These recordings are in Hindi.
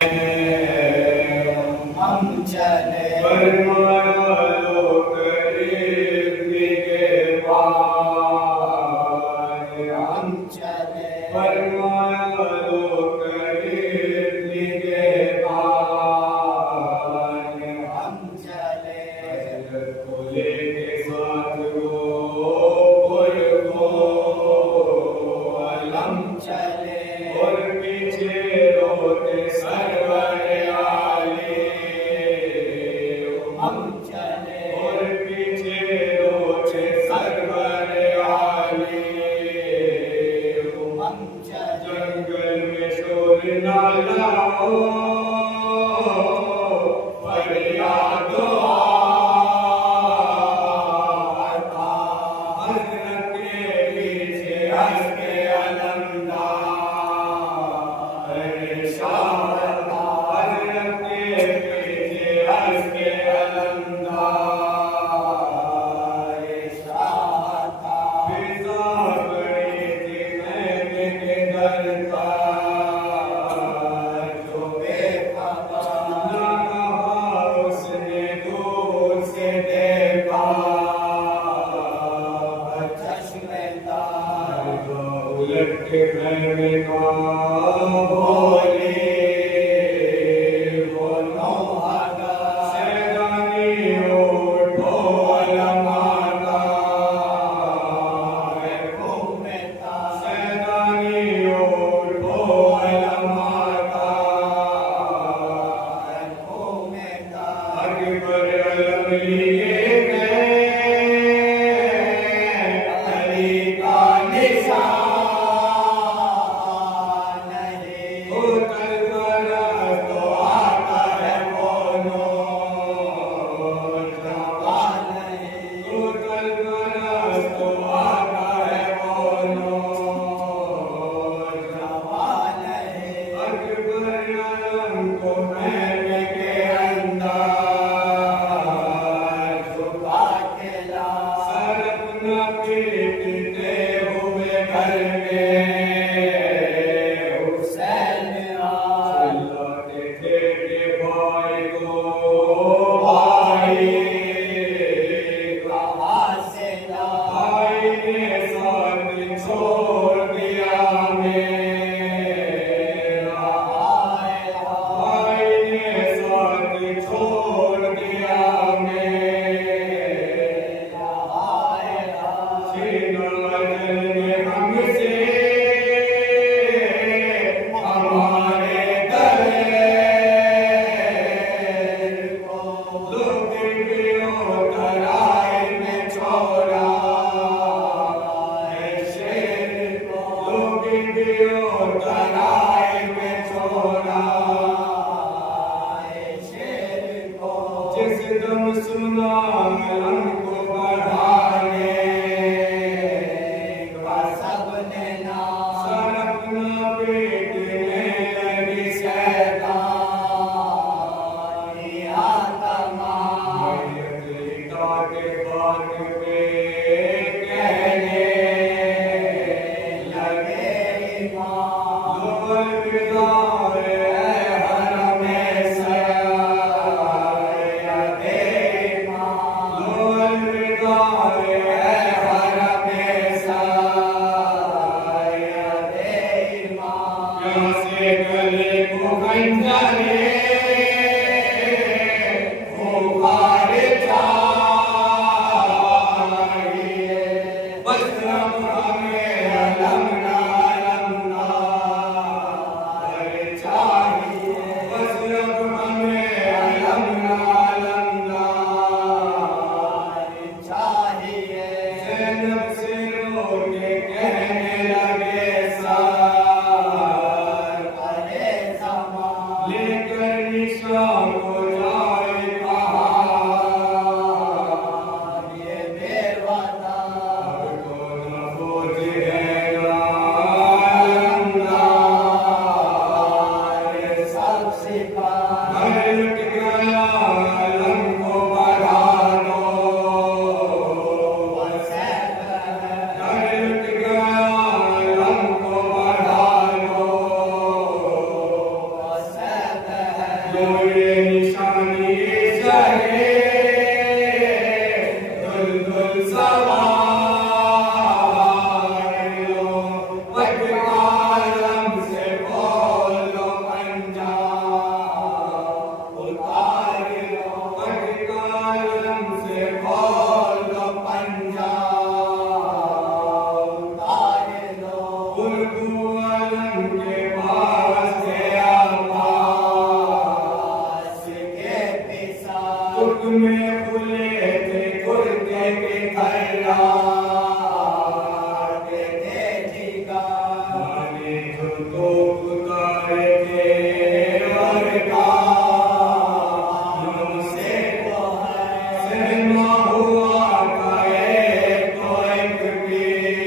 हम चले परमालोक रिद्धि के पार। हम चले परमालोक रिद्धि के पार। हम चले हजरत भोले के साथ गोपुर को हम चले और पीछे रोते सरवर आले। हम चले और पीछे रोते सरवर आले। हम चले जंगल में शोर ना लाओ, फरियाद आता। हज़रत के पीछे हंस के अलमदार शाहता। हज़रत के पीछे हंस के अलमदार शाहता। फिजा बड़ी थी महके के दर पर, जो बेखबर ना कहा उसने दूर से देखा। चश्मेदार उलट के बहने का बोले बोलो अगर सैलानी उठो अलमाता। घूमता सैलानी उठो अलमाता। घूमता अकबर अलम लिए गए, अली का निशान नहीं वो तलवार तो आता है वो नूर जवान। नहीं वो तलवार तो आता है वो नूर जवान। नहीं अकबर आलम को महल के अंदर झुका के ला सर अपना पीटते हुए घर में हुसैन आ चिल्लाते थे कि भाई को भाई। कहाँ से ला भाई ने साथ छोड़ दिया मेरा। आया भाई ने साथ छोड़ दिया मेरा। आया छीना अजल ने हमसे हमारे गले को लोग भी तराई में छोड़ा है शेर को। लोग भी तराई में छोड़ा शेर को जिस दम सुना अलम को बढ़ाने का सबने ना सर अपना पीटने लगी सैलानी आतमाम गीता के बात पे कहने लगे इमाम लो अलविदा है हरम सैयद इमाम लो अलविदा है हरम सैयद। इमाम यहाँ से गले को खंजरे बुखार चाहिए। बस अब हमें अलमना चाहिए। बस अब हमें अलमना चाहिए ज़ैनब से रो के कहने लगे सर अरे ज़मान लेकर निशान को जाए कहाँ। ये बेवफा अब तो न बोझ है ना अलमदार। सब सिपाही घर लुट गया अलम को बढ़ा दो। वसैब घर लुट गया अलम को बढ़ा दो। वसैब मोरे निशानी चढ़े दुल्दुल सवार लो वटकालम से बोलो पंजा उतार लो वटकालम से बोलो पंजा उतार लो उर्दू आलम के पास से आवाज के पिसा तुर्क में खुले थे कुर्ते के खैरात के जिगा माने जो तो पुकारे थे और कानों से वो है सहमा हुआ था एक तो एक पीर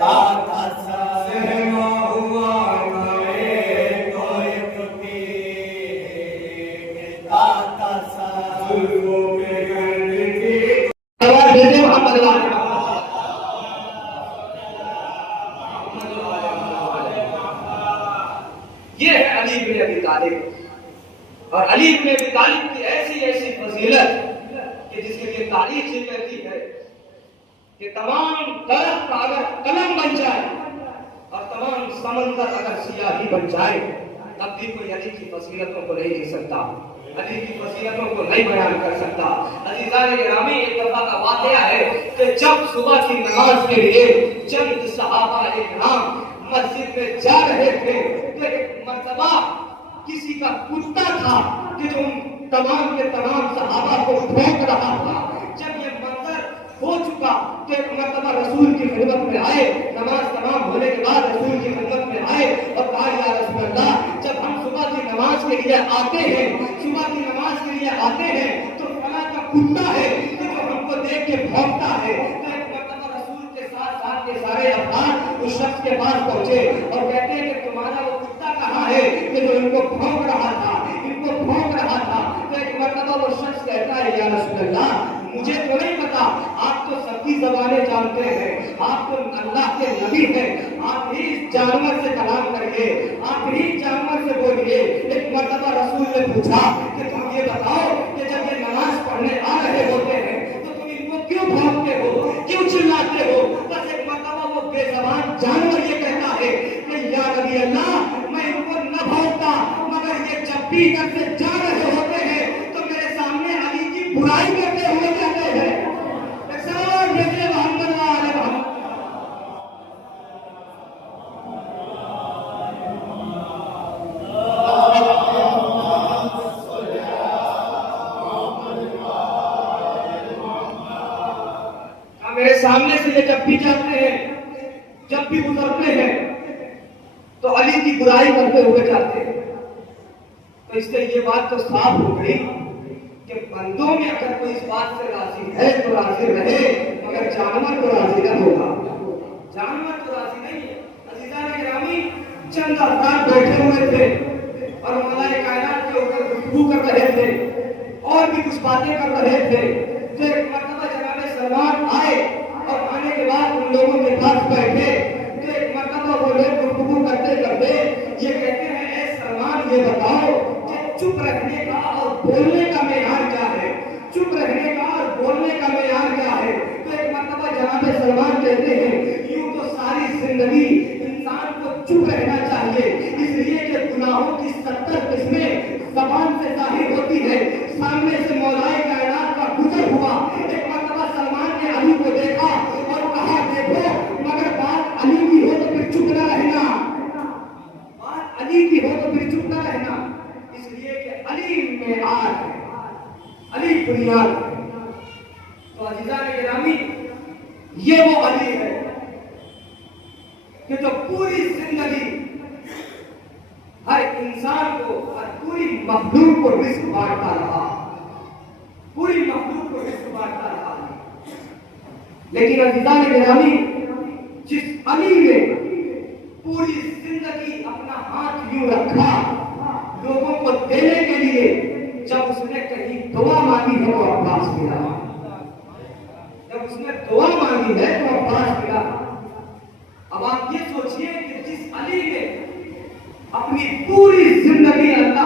दाता सा सहमा हुआ था एक तो एक दाता सा जुल्फों पे गर्द थी आवाज देते मोहम्मद वाले ये है अली इब्न अबी तालिब। और अली इब्न अबी तालिब की ऐसी ऐसी फजीलत कि जिसके लिए तारीख ये कहती है कि तमाम दरख्त अगर कलम बन जाए और तमाम समंदर अगर सियाही बन जाए तब भी कोई अली की फजीलतों को नहीं लिख सकता, अली की फजीलतों को नहीं बयान कर सकता। अजीज़ान गिरामी, एक दफा का वाक़या है कि जब सुबह की नमाज के लिए चंद सहाबा इकराम मस्जिद में जा रहे थे तो एक मर्तबा किसी का कुत्ता था कि जो तमाम के तमाम सहाबा को भौंक रहा था। जब ये मंजर हो चुका तो एक मर्तबा रसूल की खिदमत में आए, नमाज तमाम होने के बाद रसूल की खिदमत में आए और कहा, या रसूल अल्लाह, जब हम सुबह की नमाज के लिए आते हैं, सुबह की नमाज के लिए आते हैं तो फला का कुत्ता है कि जो हमको देख के भौंकता है। तो एक मर्तबा रसूल के साथ साथ के सारे अफराद उस शख्स के पास पहुंचे और कहते हैं कि तुम्हारा वो कुत्ता कहाँ है कि जो इनको भौंक रहा था, इनको भौंक रहा था। तो एक मर्तबा वो शख्स कहता है, या रसूल अल्लाह, मुझे तो नहीं पता, आप तो सबकी ज़बानें जानते हैं, आप तो अल्लाह के नबी हैं, आप ही इस जानवर से कलाम करिए, आप ही जानवर से बोलिए। एक मर्तबा रसूल ने पूछा कि तुम ये बताओ कि जब ये नमाज पढ़ने आ रहे होते हैं तो तुम इनको क्यों भौंकते हो, क्यों चिल्लाते हो? बस एक मर्तबा वो बेज़बान जानवर ये कहता है कि या नबी अल्लाह, मैं इनको न भौंकता, मगर ये जब भी इधर से जा रहे होते हैं तो मेरे सामने अली की बुराई करते हुए जाते हैं। एक सवाल भेजिए मोहम्मद वाले मोहम्मद। मेरे सामने से ये जब भी जाते हैं, जब भी गुजरते हैं तो अली की बुराई करते हुए जाते हैं। तो इससे ये बात तो साफ हो गई कि बंदों में अगर कोई इस बात से राजी है तो राजी रहे, मगर जानवर तो राजी न होगा, जानवर तो राजी नहीं है। अज़ीज़ान गिरामी, चंद अफराद बैठे हुए थे और मौलाए कायनात के ऊपर गुफ्तगू कर रहे थे और भी कुछ बातें कर रहे थे। तो एक मर्तबा जनाब सलमान आए और आने के बाद उन लोगों के पास बैठे तो एक मर्तबा वो लोग गुफ्तगू करते करते ये कहते हैं, ए सलमान, ये बताओ कि चुप रहने का और बोलने का मेयार क्या है, चुप रहने का और बोलने का मेयार क्या है? तो एक मर्तबा जनाब सलमान कहते हैं, यूं तो सारी जिंदगी इंसान को चुप रहना चाहिए, इसलिए कि गुनाहों की 70 किस्में ज़बान से जाहिर होती है। सामने से मौलाए कायनात का गुजर हुआ, एक मर्तबा सलमान ने अली को देखा और कहा, देखो, मगर बात अली की हो तो फिर चुप न रहना, बात अली की हो तो फिर चुप न रहना, इसलिए कि अली मेआर है, अली बुनियाद है। तो अज़ीज़ान गिरामी, ये वो अली है कि जो पूरी जिंदगी हर इंसान को, हर पूरी मखलूक को रिस्क बांटता रहा, पूरी मखलूक को रिस्क बांटता रहा। लेकिन अज़ीज़ान गिरामी, जिस अली ने पूरी जिंदगी अपना हाथ यूं रखा लोगों को देने के लिए, जब उसने कहीं दुआ मांगी है तो अब्बास मिला, जब उसने दुआ मांगी है तो अब्बास मिला। अब आप ये सोचिए कि जिस अली ने अपनी पूरी जिंदगी अल्लाह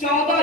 14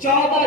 14